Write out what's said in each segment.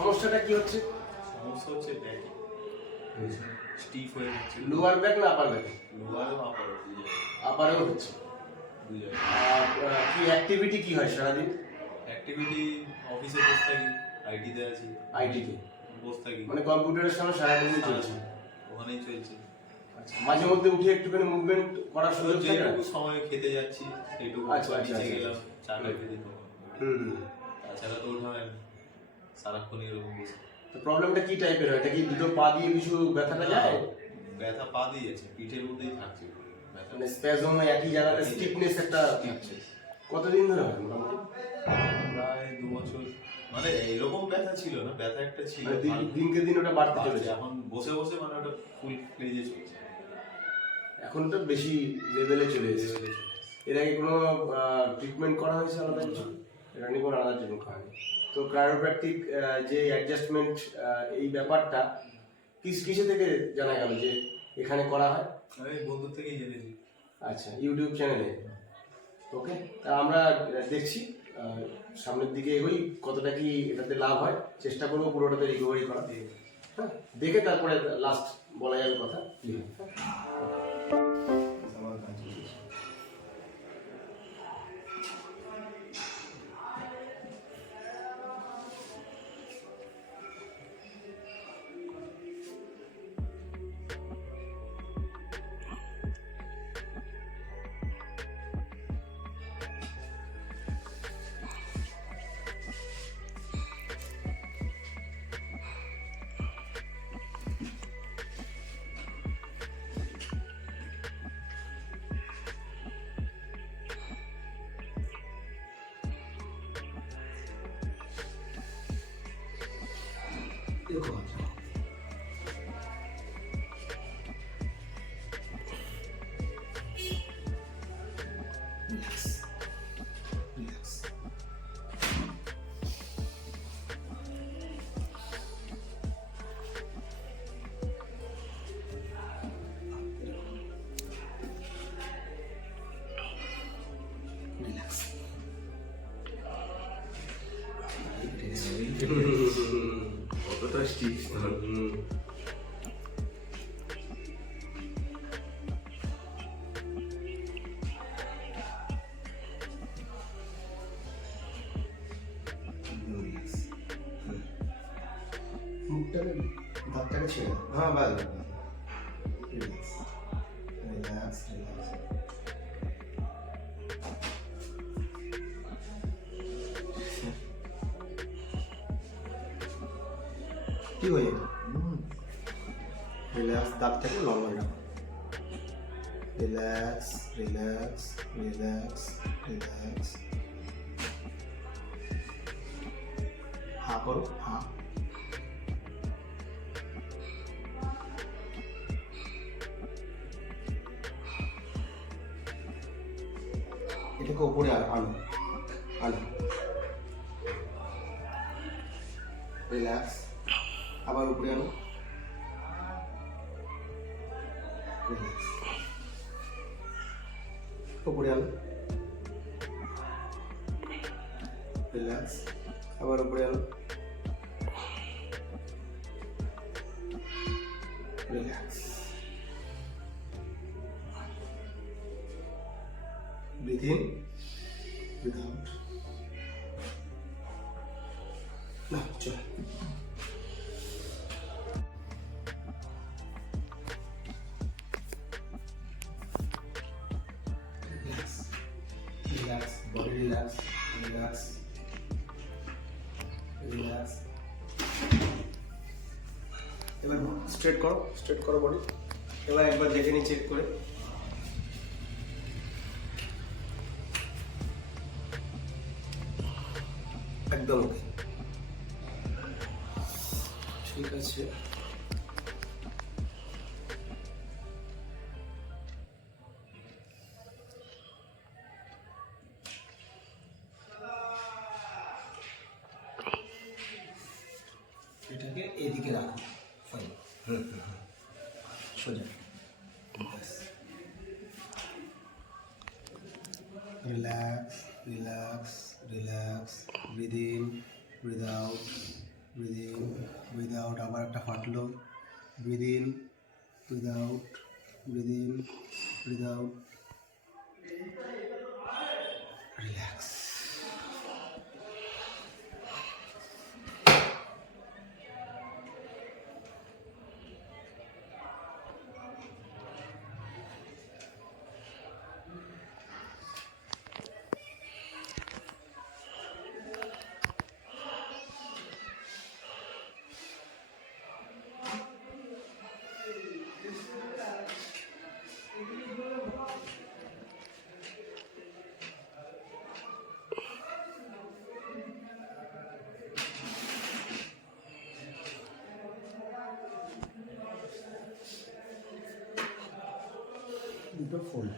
সমস্যাটা কি হচ্ছে? সমস্যা হচ্ছে ব্যাক স্টিফ হয়ে যাচ্ছে। লোয়ার ব্যাক না আপার ব্যাক? লোয়ারও আপারও আপারেও হচ্ছে। আর কি অ্যাক্টিভিটি কি হয় সারাদিন? অ্যাক্টিভিটি অফিসে বসে থাকি, আইটিতে আছি, আইটিতে বসে থাকি, মানে কম্পিউটারের সামনে সারাদিনই চলছে। ওখানেই চলছে। আচ্ছা, মাঝে মধ্যে উঠে একটুখানি মুভমেন্ট করার সুযোগ থাকে না? যেটুকু সময় খেতে যাচ্ছি সেইটুকু নিচে গেলাম, চাটা খেতে তখন। তাছাড়া তো ওঠা হয় না, সারাক্ষণ এরকম বসে। তো প্রবলেমটা কি টাইপের হয়? এটা কি দুটো পা দিয়ে কিছু ব্যথাটা যায়? ব্যথা পা দিয়ে যাচ্ছে, পিঠের মধ্যেই থাকছে ব্যথা। মানে স্প্যাজম, একই জায়গাতে স্টিফনেস একটা থাকছে। কতদিন ধরে হয় মোটামুটি? প্রায় 2 বছর। মানে এরকম ব্যথা ছিল না, ব্যথা একটা ছিল, মানে দিনকে দিন ওটা বাড়তে চলেছে। এখন বসে বসে মানে ওটা ফুল ফ্লেজে চলছে, এখন তো বেশি লেভেলে চলে এসেছে। এর আগে কোনো ট্রিটমেন্ট করা হয়েছে আলাদা কিছু? এটা নিয়ে কোনো আলাদা ট্রিটমেন্ট করা হয়নি। তো ক্রায়োপ্র্যাকটিক যে অ্যাডজাস্টমেন্ট এই ব্যাপারটা কিসে থেকে জানা গেল যে এখানে করা হয়? আমি বন্ধুর থেকেই জেনেছি। আচ্ছা, ইউটিউব চ্যানেলে। ওকে, তা আমরা দেখছি সামনের দিকে এগোই, কতটা কি এটাতে লাভ হয়। চেষ্টা করবো পুরোটাতে রিকভারি করা। হ্যাঁ, দেখে তারপরে লাস্ট বলা যাবে কথা। কতটা স্টিফ। মুখটাকে দাঁতটাকে ছেড়ে দাও। হ্যাঁ, বাস রিল্যাক্স রিল্যাক্স রিল্যাক্স। কি হয়ে যাবে? রিল্যাক্স, দাঁতটাকে নর্মাল রাখো। Relax relax relax relax. হা করো, হা। এটাকে উপরে আনো আনো। রিল্যাক্স, আবার উপরে আনো। রিল্যাক্স, উপরে আনো। রিল্যাক্স, আবার উপরে আনো। Relax. Breathe in, breathe out. Now, চলো। Relax, relax, body relax, relax, relax. এবার স্ট্রেট করো বডি। এবার একবার দেখে নিই চেক করে। একদম ওকে, ঠিক আছে। এটাকে এদিকে রাখো, ফাইন। সোজা। Relax relax relax. Breathe in, breathe out, breathe in, out, আবার একটা ফাটলো, breathe in, breathe out, breathe in, breathe out, relax. দুটো ফোল্ড,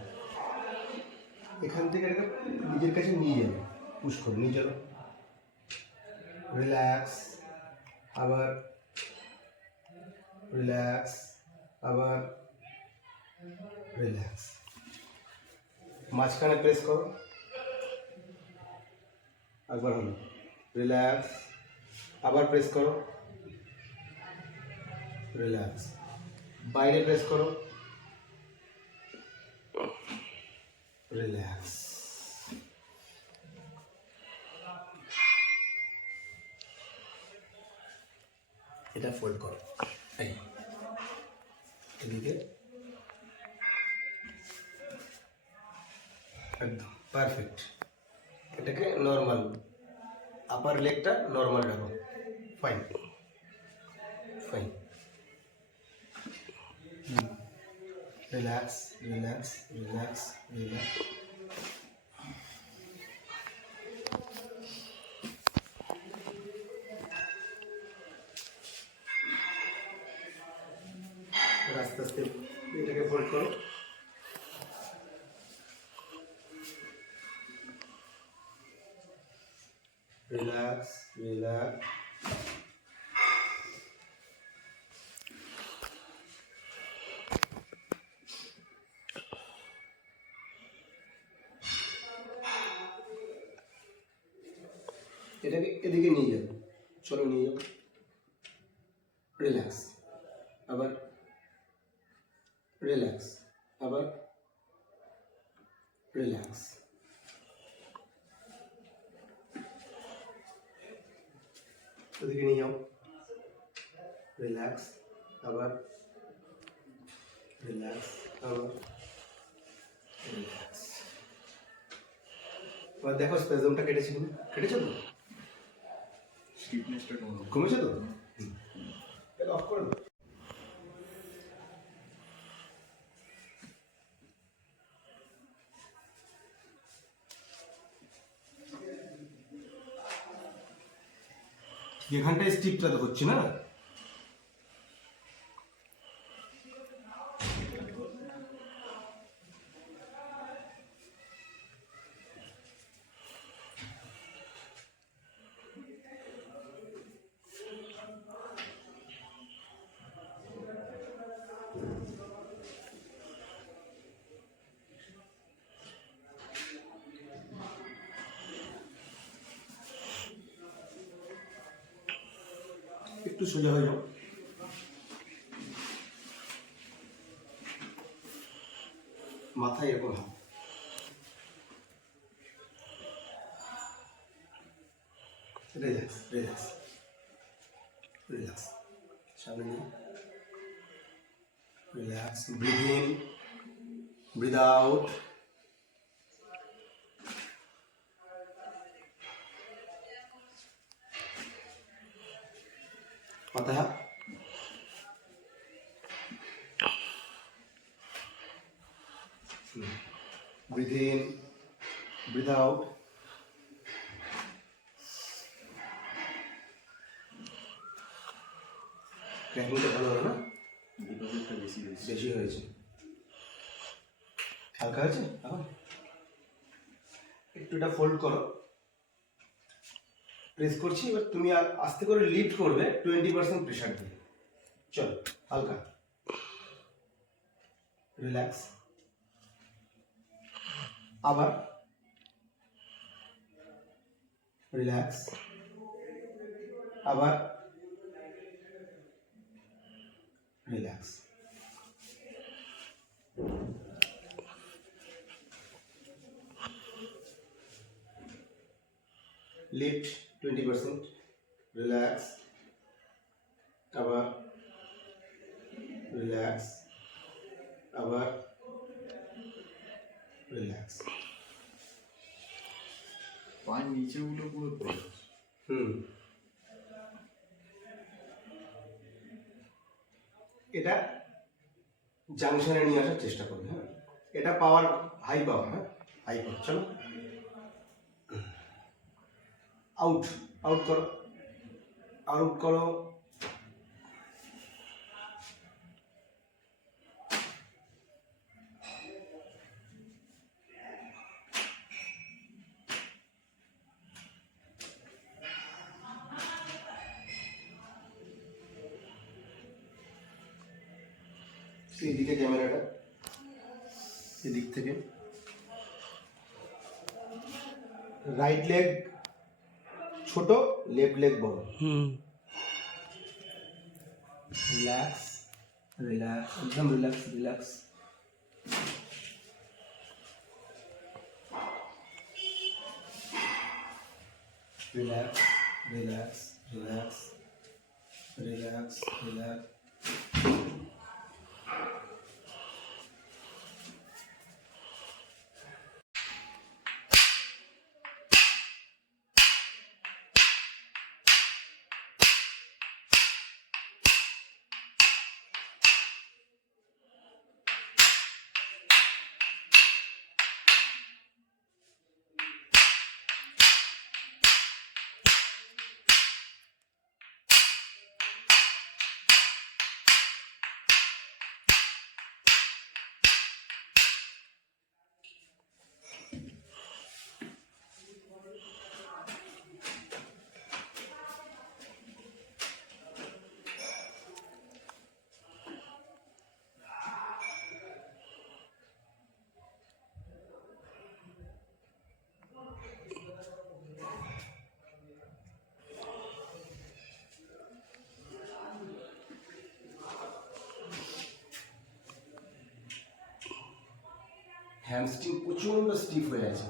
এখান থেকে এটাকে নিজের কাছে নিয়ে যাবে, পুশ করে নিয়ে চলো, রিল্যাক্স, আবার রিল্যাক্স, আবার রিল্যাক্স, মাঝখানে প্রেস করো, একবার হলো, রিল্যাক্স, আবার প্রেস করো, রিল্যাক্স, বাইরে প্রেস করো, রিল্যাক্স। এটা ফোল্ড করো, এই এদিকে, একদম পারফেক্ট। এটাকে নর্মাল, আপার লেগটা নর্মাল রাখো, fine fine, relax relax relax relax. আস্তে আস্তে এটাকে ফোল্ড করো, রিল্যাক্স রিল্যাক্স, এটাকে এদিকে নিয়ে যাও, চলো নিয়ে যাও, রিল্যাক্স, আবার রিল্যাক্স, আবার রিল্যাক্স, ওদিকে নিয়ে যাও, রিল্যাক্স, আবার রিল্যাক্স, আবার রিল্যাক্স। এবার দেখো স্পেজমটা কেটেছে কিনা, কেটেছে তো, স্টিফনেসটা কমেছে তো, তাহলে অফ করে দাও। এখানটায় স্টিপটা তো হচ্ছে না, একটু সোজা হয়ে যাও, মাথায় এরকম হাত, রিল্যাক্স রিল্যাক্স রিল্যাক্স, সামনে নিয়ে, relax, breathe in, breathe out, মাথায় হাত, ব্রিথ ইন, ব্রিথ আউট, ক্র্যাকিংটা ভালো হলো না, ডিপোজিটটা বেশি হয়েছে। বেশি হয়েছে, হালকা হয়েছে, এখন একটু এটা ফোল্ড করো, প্রেস করছি, এবার তুমি আর আস্তে করে লিফট করবে 20% প্রেশার দিয়ে, চলো হালকা, রিল্যাক্স, আবার রিল্যাক্স, আবার রিল্যাক্স। লিফট 20%, রিল্যাক্স, আবার রিল্যাক্স, আবার রিল্যাক্স। পায়ের নিচেগুলো পুরো পড়ে যাচ্ছে। এটা জাংশনে নিয়ে আসার চেষ্টা করবে। হ্যাঁ, এটা পাওয়ার হাই পাওয়ার। হ্যাঁ, হাই পাওয়ার। চলো আউট, আউট করো, আউট করো। এদিকে ক্যামেরাটা, এদিক থেকে রাইট লেগ ছোট, লেফট লেগ বড়। রিল্যাক্স, রিল্যাক্স, একদম relax, relax. Relax, relax, relax, relax, relax. Hamstring প্রচণ্ড স্টিফ হয়ে আছে।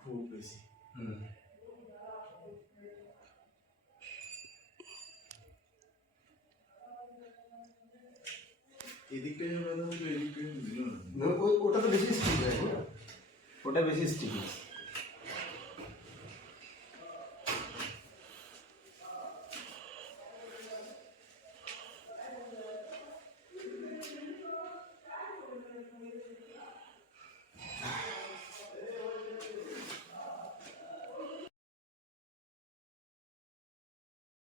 খুব বেশি। এদিকটা যা ব্যথা হচ্ছে এদিকটা দিল না। ওটা তো বেশি স্টিফ হয়ে আছে না, ওটা বেশি স্টিফ।